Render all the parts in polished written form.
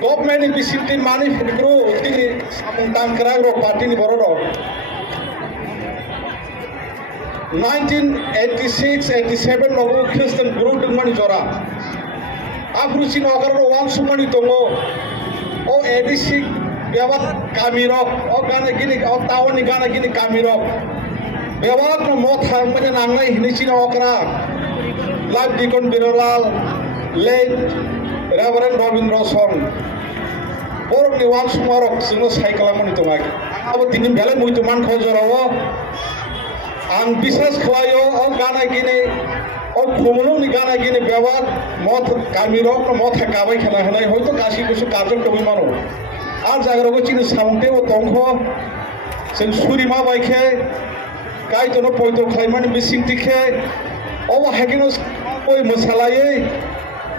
Government bisiti mani fitro tini samungtan keragro parti ni bororo 1986-87 logo Kristen guru dengmani jora afrusi nogaro wang sumani tongo o edisi bewat kamiro o gana gini o tawon ni gana gini kamiro bewat no mot harmanya nangai hinichi na okra live dikon birolal late Reverend Robindra Song borok ni wang sumarok singo cycle mani tongai abo tinin bele muito man khojoro ang bisas khlayo o gana gini o khumulu ni gana gini bewat mot kamiro no mot hakabai khana hanai hoyto kashi kusu kajok tobi mano ar jagaro ko chini samte o tongkho sen suri ma baikhe kai tono poito khlaiman missing tikhe o haginos koi masalaye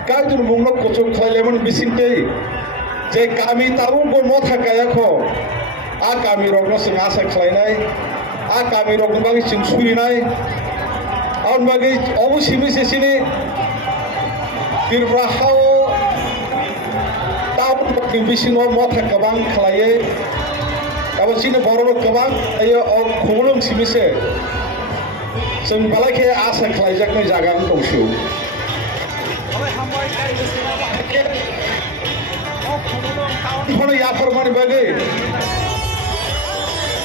kai tono munglo kochok khlaiman missing te je kami taru ko mot hakaya kho a kami rogno singasa khlainai a kami rogno bagi ching suri nai और बगे अवश्य में से सिने फिर रहाओ ताऊ की बिसिनो मथा कबांग खलाये अब सिने बरोरो कबांग अयो और खुलुम सिमिसे जों बालाके आसा खलायजाक नै जागा दंसो फनो याफोर माने बगे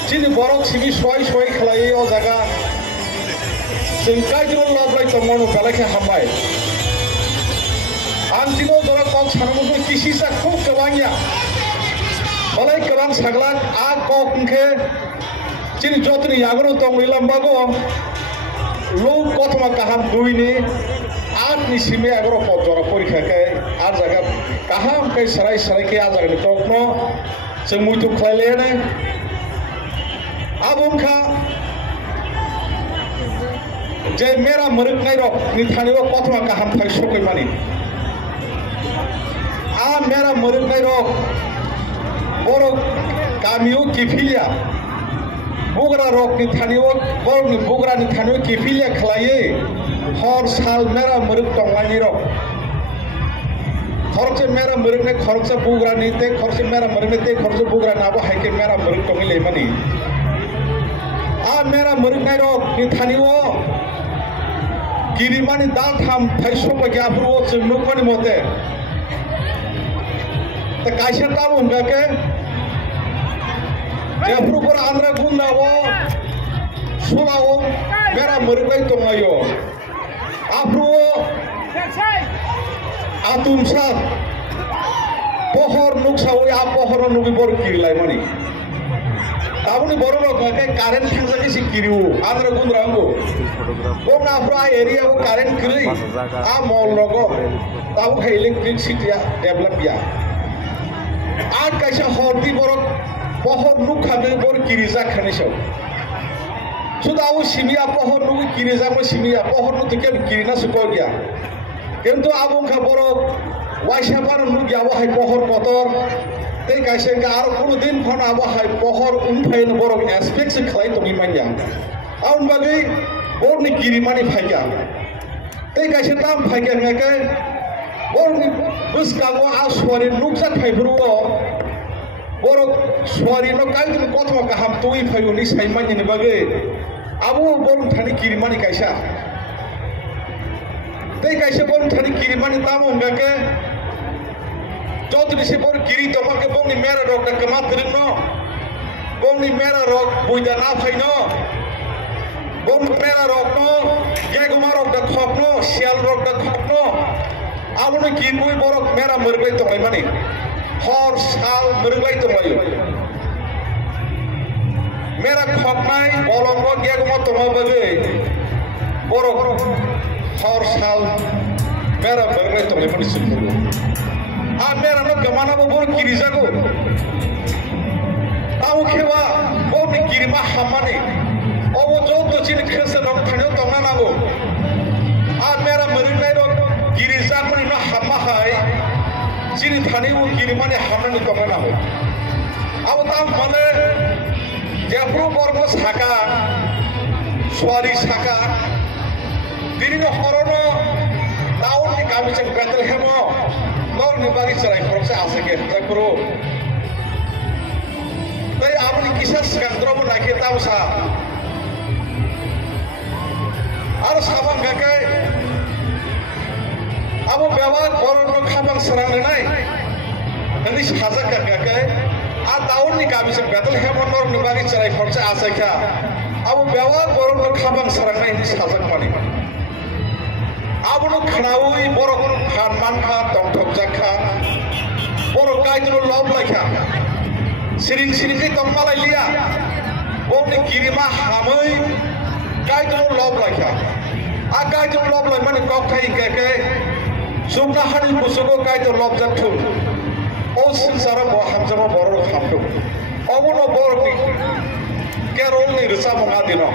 सिने बरक सिमि सय खलाये ओ जागा जों कायजों लबलाय तंगनो बालाके हामबाय आं दिनो जरा कक सानमो किसिसा खूब गोबांया बालाय गोबां सागला आ ककखे चिनि जतनि यागनो तंगैलामबागो लो कथमा काहाम दुइनि आठनि सिमे आगरो पजरा परीक्षाके आ जागा काहाम कै सराय के आ जागा तकनो जों मुइतु खलायलेने आबुंखा जे मेरा मरुक नाय रक निथानिबो कथमा काहाम थाय सकै मानि आ मेरा मरुक नाय रक बरो गामियो किफिलिया बोगरा रक निथानिबो बरनि बोगरा निथानिबो किफिलिया खलाये हर साल मेरा मरुक तंगानि रक खरचे मेरा मरुक ने खरचे बोगरा निते खरचे मेरा मरुक ने ते खरचे बोगरा नाबो हायके मेरा मरुक तंगिले मानि आ मेरा मरुक नाय रक निथानिबो Kirimani daltham thaiso bagi apro cemnuk mani mote. Ta kaisa tamu ngake. Japro kor andra gunda wo sula wo mera merbai tongayo. Apro atum sat pohor nuksa wo ya pohor nugi bor kirilai mani. Abuni boro lo ngake current thangsa ke sikiriu andra gundra ango. Bong apro a area wo current kiri a mall logo tabu khai electric city ya develop ya. Ad kaisa horti boro pohor nuk khane bor kirija khane so. Sudah awu simia pohor nuk kirija mo simia pohor nuk ke kirina suko gya. Kentu abung kha boro waishapan nuk ya wo hai pohor motor. Tei kaisa ka aro kuno din phone abo hai pohor unphai no borok aspect se khlai to mimanya aun bagi bor ni kirimani phaiya tei kaisa tam phaiya ngake bor ni bus ka go aswari nuksa phaibru borok swari no kai din kotho ka ham tui phayu ni saimanya ni bagi abo bor thani kirimani kaisa tei kaisa bor thani kirimani tam ngake Jauh di sipur kiri tomar ke bong ni merah rok dan kemat kering no, bong ni merah rok buida nafai no, bong merah rok no, gagumar rok dan khop no, sial rok dan khop no, amun ni kiri borok merah merglai tomai mani, hor sal merglai tomai, merah khop nai bolong rok gagumar tomai bagai, borok hor sal merah merglai tomai mani sipur. Amera no gamana bo bor kirija go tamu khewa bo ni kirima hamani obo jot to chin khese no thano tongna nago amera marinai ro kirija mani no hamma hai chin thani bo kirima ni hamani tongna nago abo tam mane japro bormo saka swari saka diri no horono taun ni kami chak betel hemo Lor ni bagi cerai proses asake takro. Tapi apa ni kisah skandro pun nak kita usah. Harus abang gakai. Abu bewat orang orang abang serang nenai. Nanti hazak gakai. Tahun ni kami sebetul hemon lor ni bagi cerai proses asake. Abu bewat orang orang abang serang nenai ini hazak mani. Abu nu khaui borok nu khanman kha tongthok jakha borok kai nu lob lakha siring siring ke tongmalai lia bong ni kirima hamai kai nu lob lakha a kai nu lob lai mane kok thai ke sumna hani pusugo kai nu lob jakhu o sinsara bo hamjama borok hamtu obo no borok ni kerol ni resa monga dino